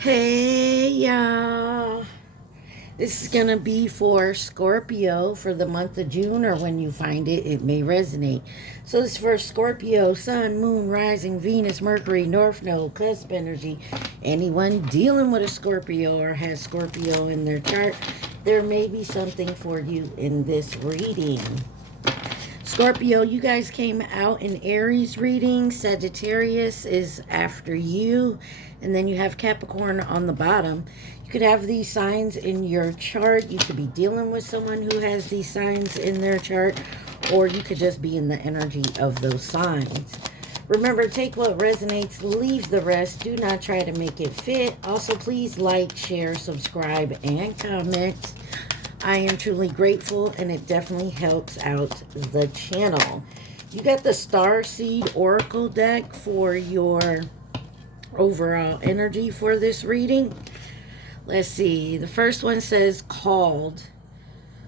Hey y'all, this is gonna be for Scorpio for the month of June, or when you find it, it may resonate. So this is for Scorpio, Sun, Moon, Rising, Venus, Mercury, North Node, cusp energy. Anyone dealing with a Scorpio or has Scorpio in their chart, there may be something for you in this reading. Scorpio, you guys came out in Aries reading. Sagittarius is after you. And then you have Capricorn on the bottom. You could have these signs in your chart. You could be dealing with someone who has these signs in their chart. Or you could just be in the energy of those signs. Remember, take what resonates, leave the rest. Do not try to make it fit. Also, please like, share, subscribe, and comment. I am truly grateful, and it definitely helps out the channel. You got the Star Seed Oracle deck for your overall energy for this reading. Let's see. The first one says, called.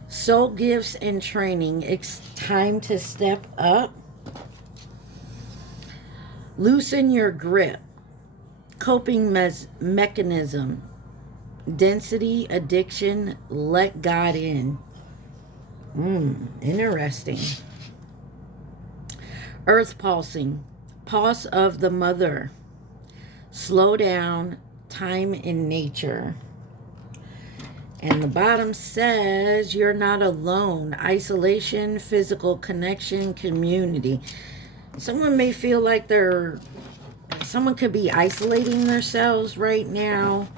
Soul gifts and training. It's time to step up. Loosen your grip. Coping mechanism. Density, addiction, let God in. Interesting. Earth pulsing. Pulse of the mother. Slow down, time in nature. And the bottom says, you're not alone. Isolation, physical connection, community. Someone may feel like someone could be isolating themselves right now.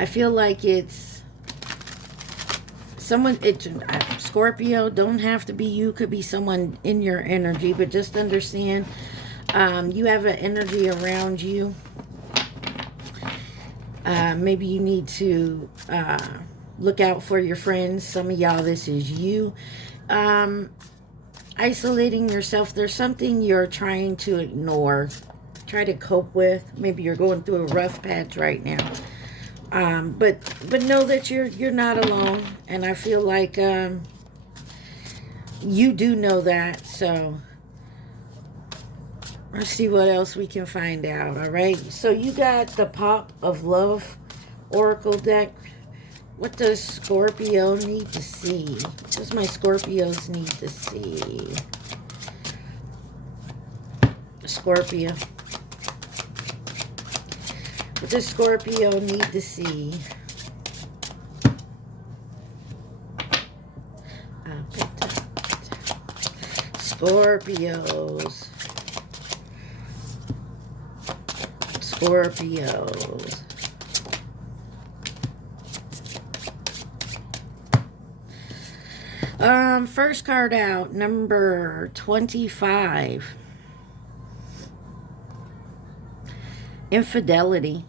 I feel like it's someone, Scorpio, don't have to be you, could be someone in your energy, but just understand, you have an energy around you. Maybe you need to look out for your friends. Some of y'all, this is you. Isolating yourself. There's something you're trying to ignore, try to cope with. Maybe you're going through a rough patch right now. But know that you're not alone. And I feel like you do know that. So let's see what else we can find out. All right. So you got the Pop of Love Oracle deck. What does Scorpio need to see? What does my Scorpios need to see? Scorpio. What does Scorpio need to see? Scorpios. Scorpios. First card out, number 25. Infidelity.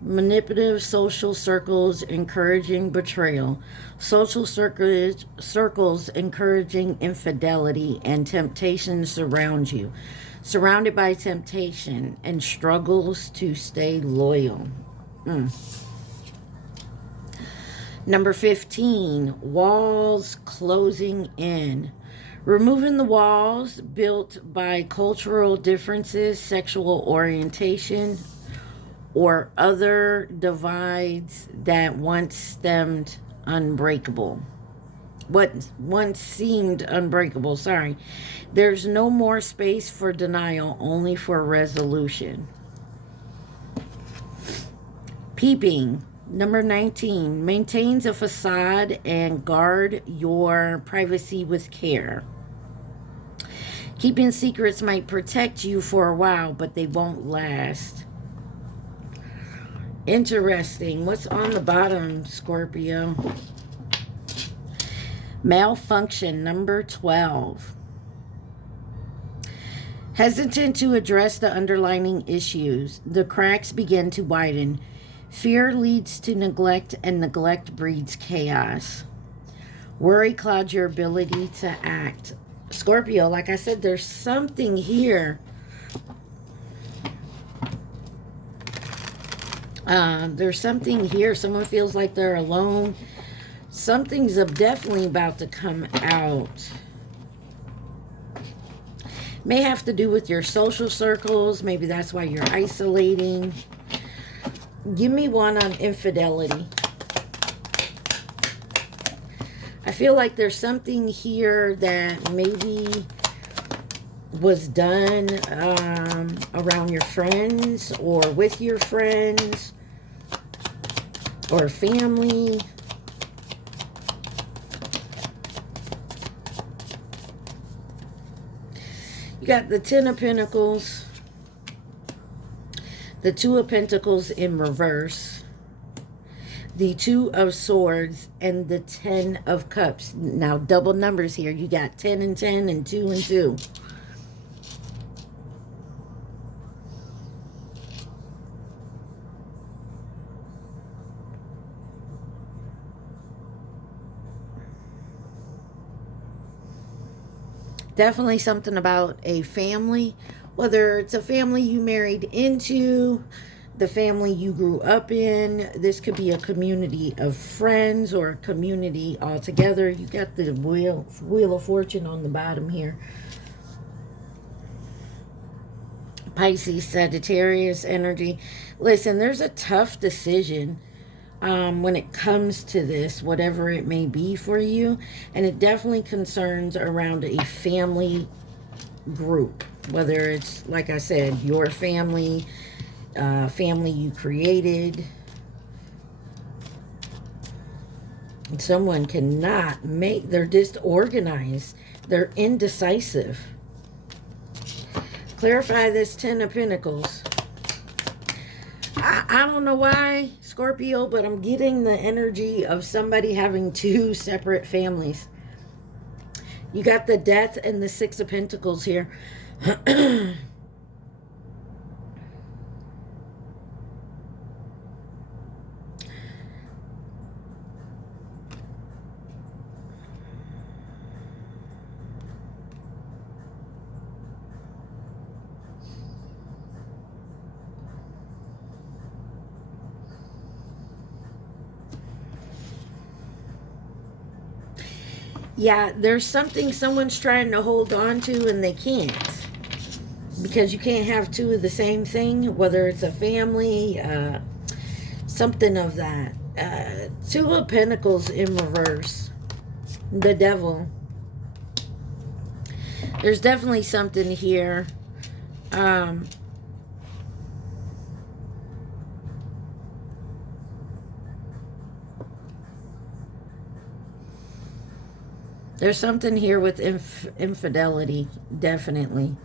Manipulative social circles encouraging betrayal. Social circles encouraging infidelity, and temptation surrounds you. Surrounded by temptation and struggles to stay loyal. Number 15, walls closing in. Removing the walls built by cultural differences, sexual orientation, or other divides that once seemed unbreakable. Sorry. There's no more space for denial, only for resolution. Peeping. Number 19, maintains a facade and guard your privacy with care. Keeping secrets might protect you for a while, but they won't last. Interesting. What's on the bottom, Scorpio? Malfunction, number 12. Hesitant to address the underlying issues. The cracks begin to widen. Fear leads to neglect, and neglect breeds chaos. Worry clouds your ability to act. Scorpio, like I said, there's something here. There's something here. Someone feels like they're alone. Something's definitely about to come out. May have to do with your social circles. Maybe that's why you're isolating. Give me one on infidelity. I feel like there's something here that maybe was done around your friends or with your friends or family. You got the Ten of Pentacles, the Two of Pentacles in reverse, the Two of Swords, and the Ten of Cups. Now, double numbers here. You got 10 and 10 and 2 and 2. Definitely something about a family, whether it's a family you married into, the family you grew up in. This could be a community of friends or a community altogether. You got the Wheel of Fortune on the bottom here. Pisces, Sagittarius energy. Listen, there's a tough decision when it comes to this, whatever it may be for you. And it definitely concerns around a family group, whether it's, like I said, your family, family you created. Someone cannot make, they're disorganized, they're indecisive. Clarify this Ten of Pentacles. I don't know why, Scorpio, but I'm getting the energy of somebody having two separate families. You got the Death and the Six of Pentacles here. Yeah, there's something someone's trying to hold on to and they can't. Because you can't have two of the same thing, whether it's a family, something of that. Two of Pentacles in reverse. The Devil. There's definitely something here. There's something here with infidelity, definitely.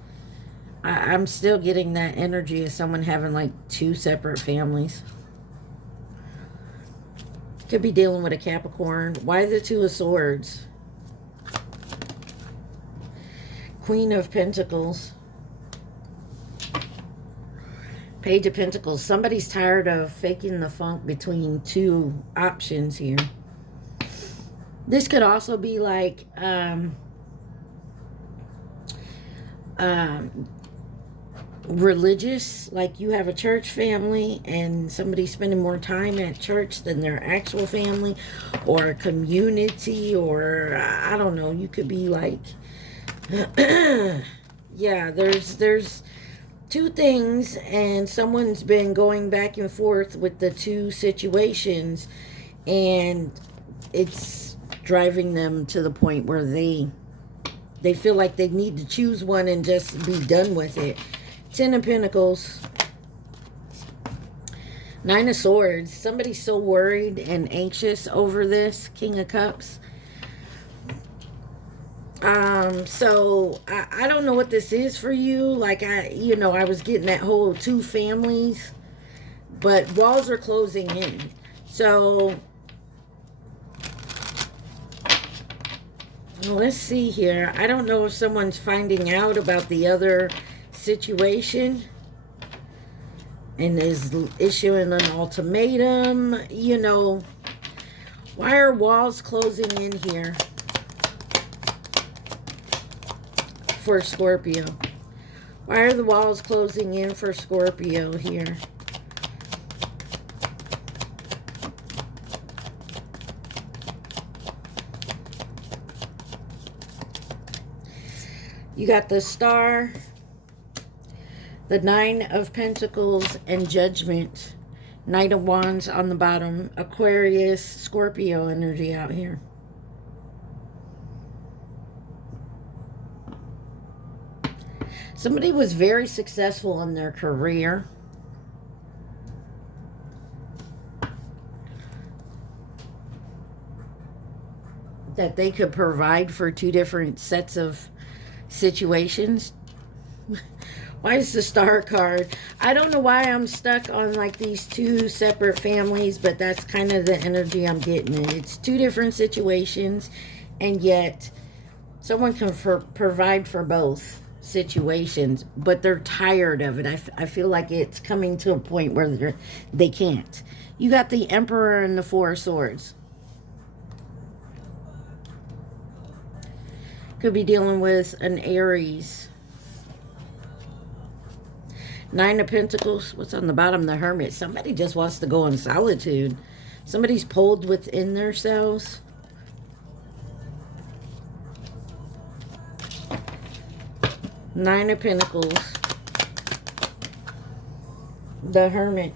I'm still getting that energy of someone having like two separate families. Could be dealing with a Capricorn. Why the Two of Swords? Queen of Pentacles. Page of Pentacles. Somebody's tired of faking the funk between two options here. This could also be like religious, like you have a church family and somebody's spending more time at church than their actual family, or a community, or I don't know, you could be like yeah, there's two things, and someone's been going back and forth with the two situations, and it's driving them to the point where they feel like they need to choose one and just be done with it. Ten of Pentacles. Nine of Swords. Somebody's so worried and anxious over this. King of Cups. So I don't know what this is for you. Like I was getting that whole two families, but walls are closing in. So let's see here. I don't know if someone's finding out about the other situation and is issuing an ultimatum. You know, why are walls closing in here for Scorpio? Why are the walls closing in for Scorpio here? You got the Star, the Nine of Pentacles, and Judgment. Knight of Wands on the bottom. Aquarius, Scorpio energy out here. Somebody was very successful in their career. That they could provide for two different sets of situations. Why is the Star card? I don't know why I'm stuck on like these two separate families, but that's kind of the energy I'm getting. It's two different situations, and yet someone can provide for both situations, but they're tired of it. I feel like it's coming to a point where they can't. You got the Emperor and the Four of Swords. Could be dealing with an Aries. Nine of Pentacles. What's on the bottom? The Hermit. Somebody just wants to go in solitude. Somebody's pulled within themselves. Nine of Pentacles. The Hermit.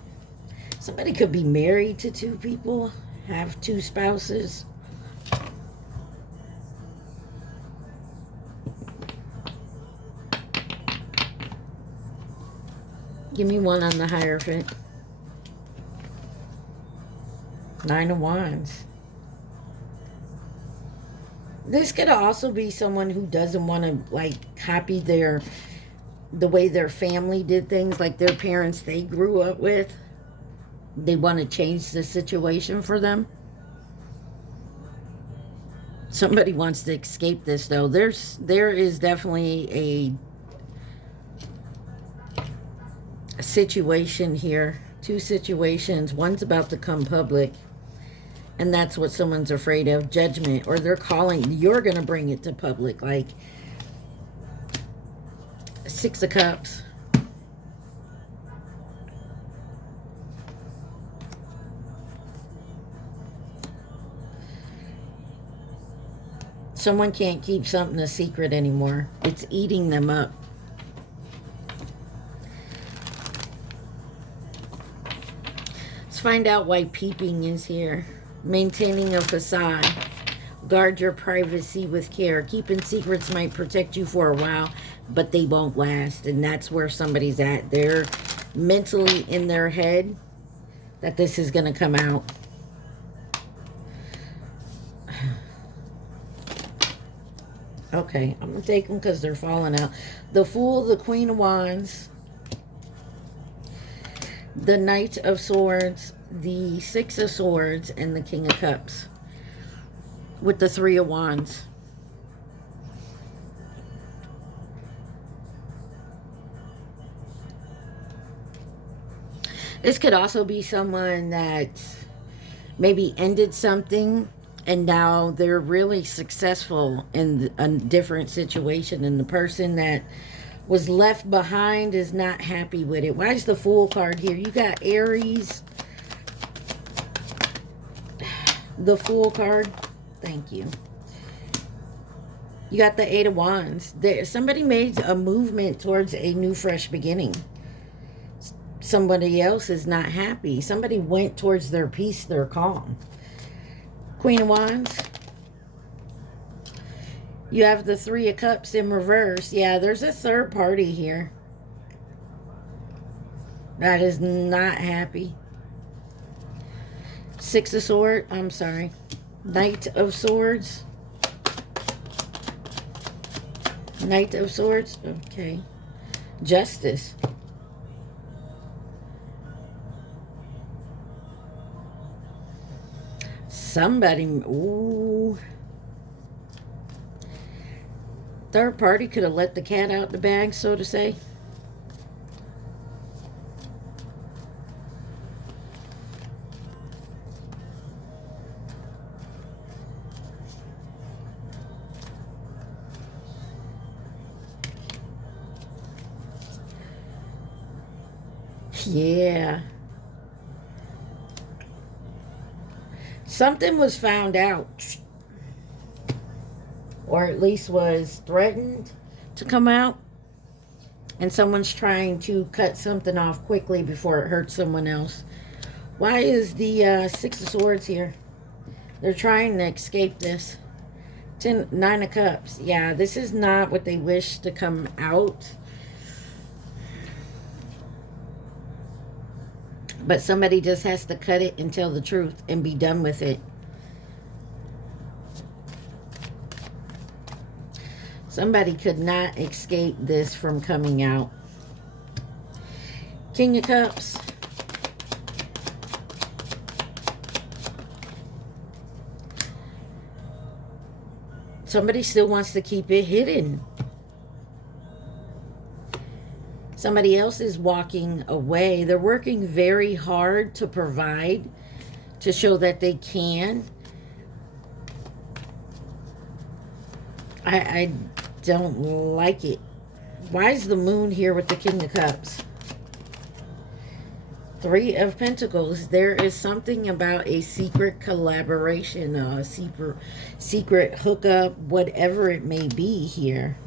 Somebody could be married to two people. Have two spouses. Give me one on the Hierophant. Nine of Wands. This could also be someone who doesn't want to, like, copy the way their family did things, like their parents they grew up with. They want to change the situation for them. Somebody wants to escape this, though. There is definitely a situation here. Two situations. One's about to come public, and that's what someone's afraid of. Judgment. Or they're calling, you're going to bring it to public. Like Six of Cups. Someone can't keep something a secret anymore. It's eating them up. Find out why peeping is here. Maintaining a facade. Guard your privacy with care. Keeping secrets might protect you for a while, but they won't last. And that's where somebody's at. They're mentally in their head that this is going to come out. Okay, I'm going to take them because they're falling out. The Fool, the Queen of Wands, the Knight of Swords, the Six of Swords, and the King of Cups. With the Three of Wands. This could also be someone that maybe ended something and now they're really successful in a different situation, and the person that was left behind is not happy with it. Why is the Fool card here? You got Aries. The Fool card. Thank you. You got the Eight of Wands. Somebody made a movement towards a new, fresh beginning. Somebody else is not happy. Somebody went towards their peace, their calm. Queen of Wands. You have the Three of Cups in reverse. Yeah, there's a third party here that is not happy. Six of Swords. I'm sorry. Knight of Swords. Knight of Swords. Okay. Justice. Somebody. Ooh. Third party could have let the cat out the bag, so to say. Yeah. Something was found out. Or at least was threatened. to come out. And someone's trying to cut something off quickly before it hurts someone else. Why is the Six of Swords here? They're trying to escape this. Nine of Cups. Yeah, this is not what they wish to come out. But somebody just has to cut it and tell the truth and be done with it. Somebody could not escape this from coming out. King of Cups. Somebody still wants to keep it hidden. Somebody else is walking away. They're working very hard to provide, to show that they can. I don't like it. Why is the moon here with the King of Cups? Three of Pentacles. There is something about a secret collaboration, a secret hookup, whatever it may be here.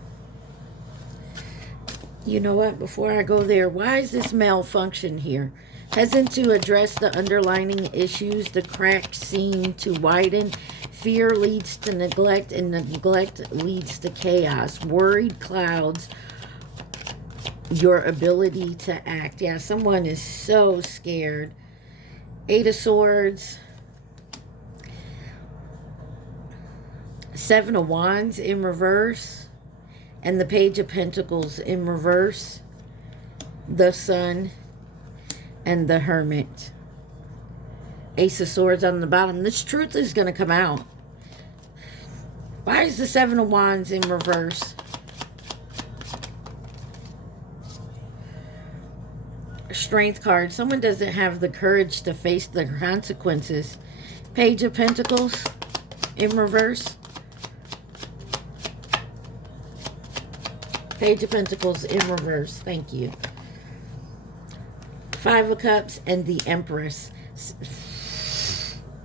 You know what? Before I go there, why is this malfunction here? Hesitant to address the underlying issues. The cracks seem to widen. Fear leads to neglect, and neglect leads to chaos. Worried clouds your ability to act. Yeah, someone is so scared. Eight of Swords. Seven of Wands in reverse. And the Page of Pentacles in reverse. The Sun and the Hermit. Ace of Swords on the bottom. This truth is going to come out. Why is the Seven of Wands in reverse? Strength card. Someone doesn't have the courage to face the consequences. Page of Pentacles in reverse. Page of Pentacles in reverse. Thank you. Five of Cups and the Empress.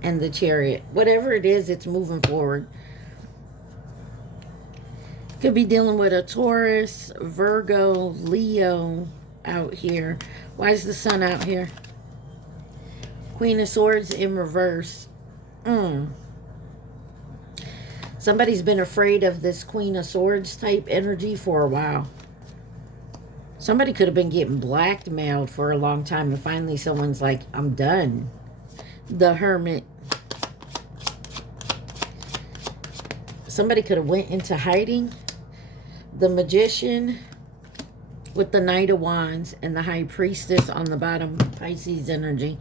And the Chariot. Whatever it is, it's moving forward. Could be dealing with a Taurus, Virgo, Leo out here. Why is the Sun out here? Queen of Swords in reverse. Somebody's been afraid of this Queen of Swords type energy for a while. Somebody could have been getting blackmailed for a long time, and finally someone's like, I'm done. The Hermit. Somebody could have went into hiding. The Magician with the Knight of Wands and the High Priestess on the bottom. Pisces energy.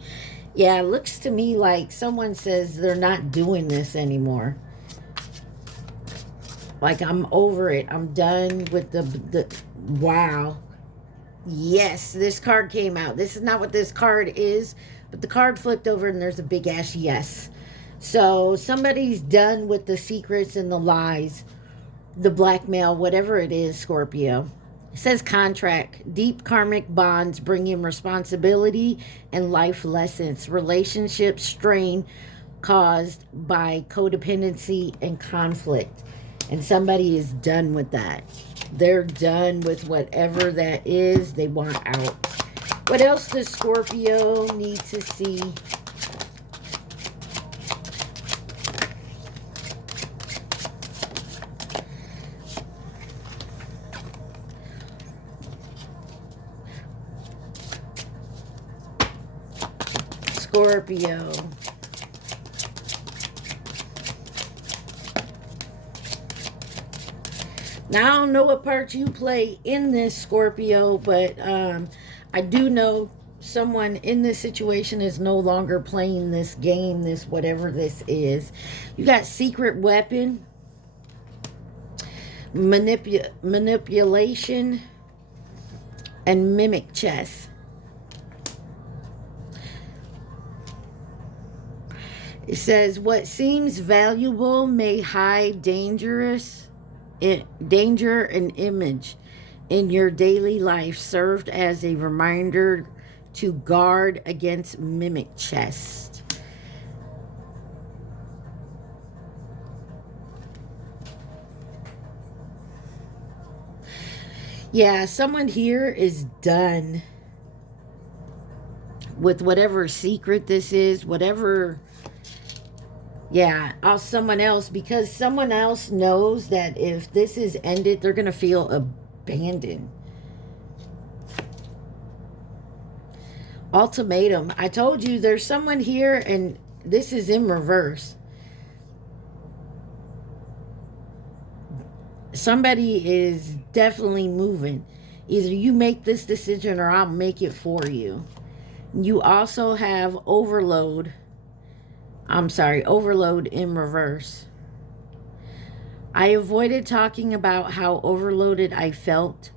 Yeah, it looks to me like someone says they're not doing this anymore. Like, I'm over it. I'm done with the wow. Yes, this card came out. This is not what this card is, but the card flipped over and there's a big ass yes. So somebody's done with the secrets and the lies, the blackmail, whatever it is, Scorpio. It says contract. Deep karmic bonds bring in responsibility and life lessons. Relationship strain caused by codependency and conflict. And somebody is done with that. They're done with whatever that is. They want out. What else does Scorpio need to see? Scorpio. Now, I don't know what part you play in this, Scorpio, but I do know someone in this situation is no longer playing this game, this whatever this is. You got secret weapon, manipulation, and mimic chess. It says, what seems valuable may hide danger and image in your daily life, served as a reminder to guard against mimic chess. Yeah, someone here is done with whatever secret this is, whatever. Yeah, someone else, because someone else knows that if this is ended, they're going to feel abandoned. Ultimatum. I told you there's someone here, and this is in reverse. Somebody is definitely moving. Either you make this decision or I'll make it for you. You also have overload. I'm sorry, overload in reverse. I avoided talking about how overloaded I felt,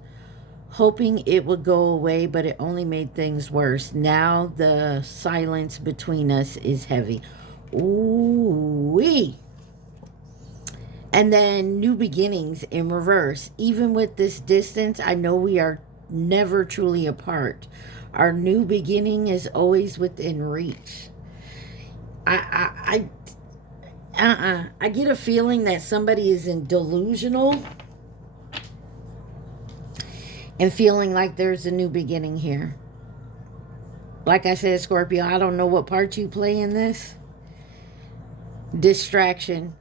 hoping it would go away, but it only made things worse. Now the silence between us is heavy. Ooh-wee. And then new beginnings in reverse. Even with this distance, I know we are never truly apart. Our new beginning is always within reach. I get a feeling that somebody is in delusional and feeling like there's a new beginning here. Like I said, Scorpio, I don't know what part you play in this. Distraction.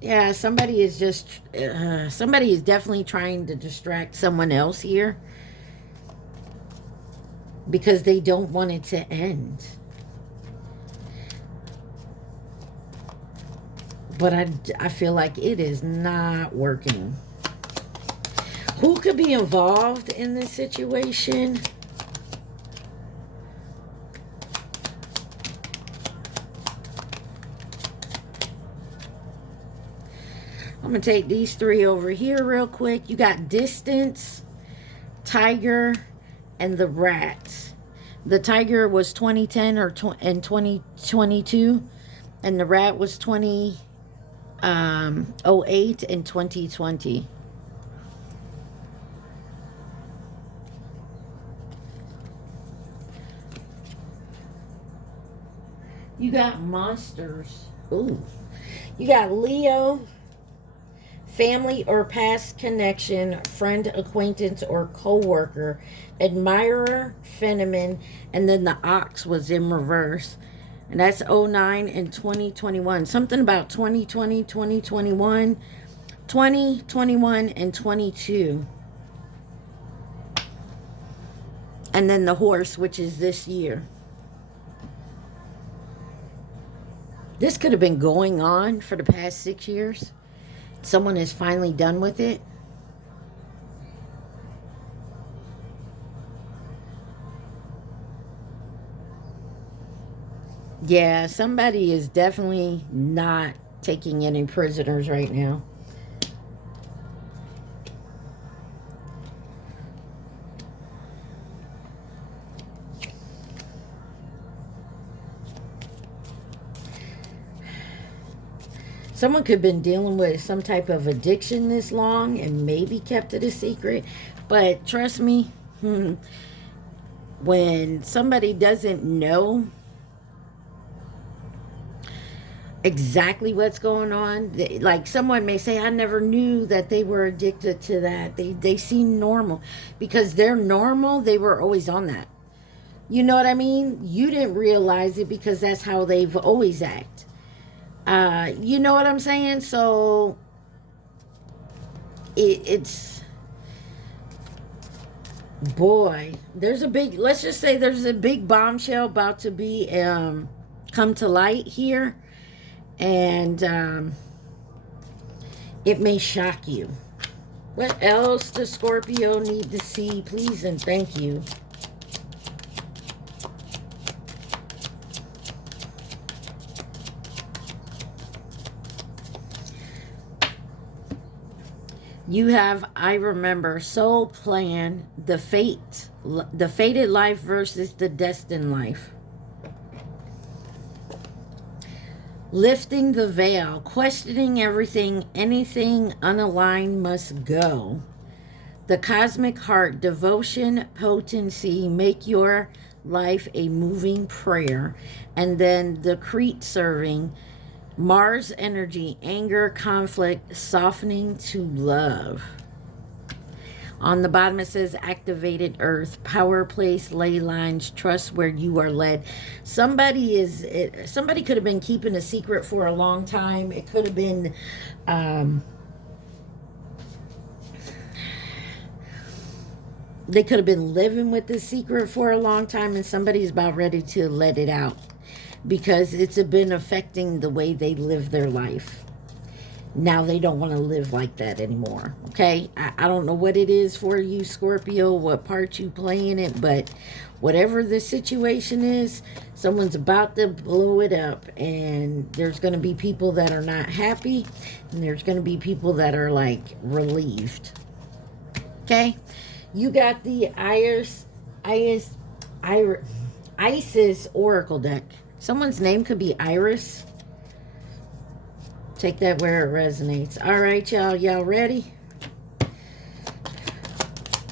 Yeah, somebody is definitely trying to distract someone else here because they don't want it to end. But I feel like it is not working. Who could be involved in this situation? I'm going to take these three over here real quick. You got distance, tiger, and the rat. The tiger was 2010 and 2022, and the rat was 2008 and 2020. You got monsters. Ooh. You got Leo, family or past connection, friend, acquaintance, or co-worker, admirer, phenomenon, and then the ox was in reverse. And that's 09 and 2021. Something about 2020, 2021, 2021, and 22. And then the horse, which is this year. This could have been going on for the past 6 years. Someone is finally done with it. Yeah, somebody is definitely not taking any prisoners right now. Someone could have been dealing with some type of addiction this long and maybe kept it a secret. But trust me, when somebody doesn't know exactly what's going on, like someone may say, I never knew that they were addicted to that. They seem normal. Because they're normal, they were always on that. You know what I mean? You didn't realize it because that's how they've always acted. You know what I'm saying? So it's boy, there's a big, let's just say there's a big bombshell about to be come to light here, and it may shock you. What else does Scorpio need to see? Please and thank you. You have, I remember, soul plan, the fated life versus the destined life. Lifting the veil, questioning everything, anything unaligned must go. The cosmic heart, devotion, potency, make your life a moving prayer. And then the Crete serving, Mars energy, anger, conflict, softening to love. On the bottom it says activated earth, power place, ley lines, trust where you are led. Somebody could have been keeping a secret for a long time. It could have been they could have been living with this secret for a long time, and somebody's about ready to let it out because it's been affecting the way they live their life. Now they don't want to live like that anymore. Okay, I don't know what it is for you, Scorpio, what part you play in it, but whatever the situation is, someone's about to blow it up, and there's going to be people that are not happy, and there's going to be people that are like relieved. Okay, you got the Isis Oracle deck. Someone's name could be Iris. Take that where it resonates. All right, y'all. Y'all ready?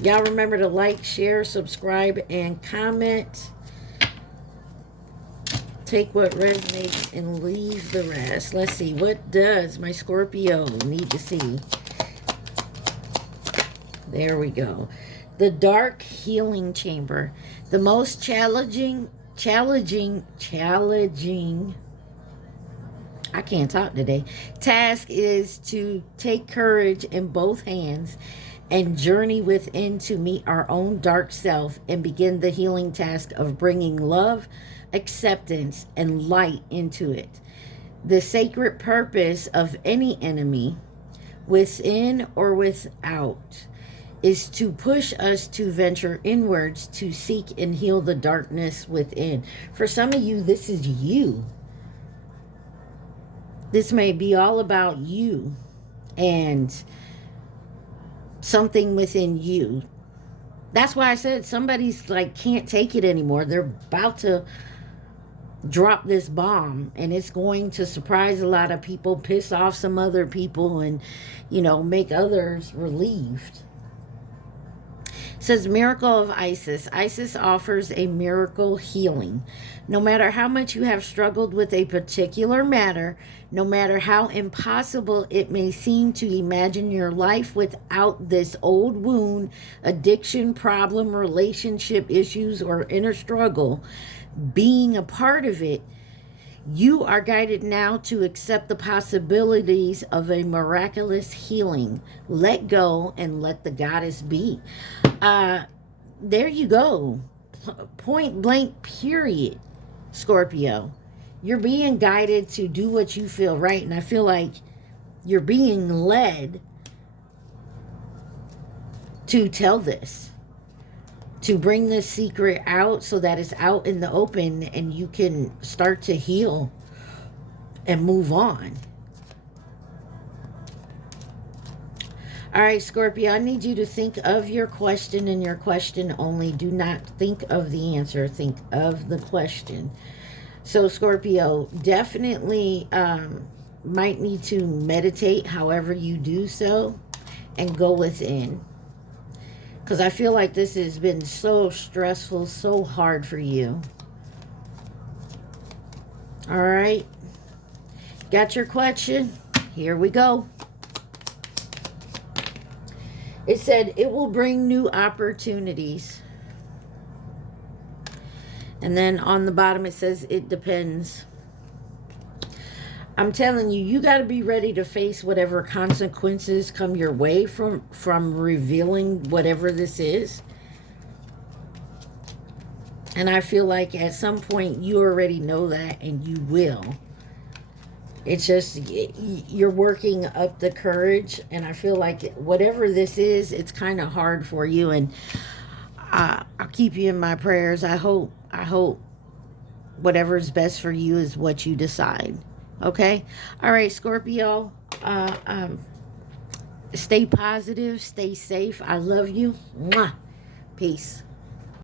Y'all remember to like, share, subscribe, and comment. Take what resonates and leave the rest. Let's see. What does my Scorpio need to see? There we go. The dark healing chamber. The most challenging. I can't talk today. Task is to take courage in both hands and journey within to meet our own dark self and begin the healing task of bringing love, acceptance, and light into it. The sacred purpose of any enemy, within or without, is to push us to venture inwards to seek and heal the darkness within. For some of you, this is you. This may be all about you and something within you. That's why I said somebody's like can't take it anymore. They're about to drop this bomb, and it's going to surprise a lot of people, piss off some other people, and, you know, make others relieved. It says miracle of Isis. Isis offers a miracle healing. No matter how much you have struggled with a particular matter, no matter how impossible it may seem to imagine your life without this old wound, addiction, problem, relationship issues, or inner struggle, being a part of it, you are guided now to accept the possibilities of a miraculous healing. Let go and let the goddess be. There you go. Point blank, period, Scorpio. You're being guided to do what you feel right. And I feel like you're being led to tell this, to bring this secret out so that it's out in the open and you can start to heal and move on. All right, Scorpio, I need you to think of your question and your question only. Do not think of the answer. Think of the question. So, Scorpio, definitely might need to meditate however you do so and go within. Because I feel like this has been so stressful, so hard for you. All right. Got your question? Here we go. It said it will bring new opportunities. And then on the bottom it says it depends. I'm telling you, you got to be ready to face whatever consequences come your way from revealing whatever this is. And I feel like at some point you already know that, and you will. It's just you're working up the courage, and I feel like whatever this is, it's kind of hard for you, and I'll keep you in my prayers. I hope whatever's best for you is what you decide. Okay? All right, Scorpio. Stay positive. Stay safe. I love you. Mwah. Peace.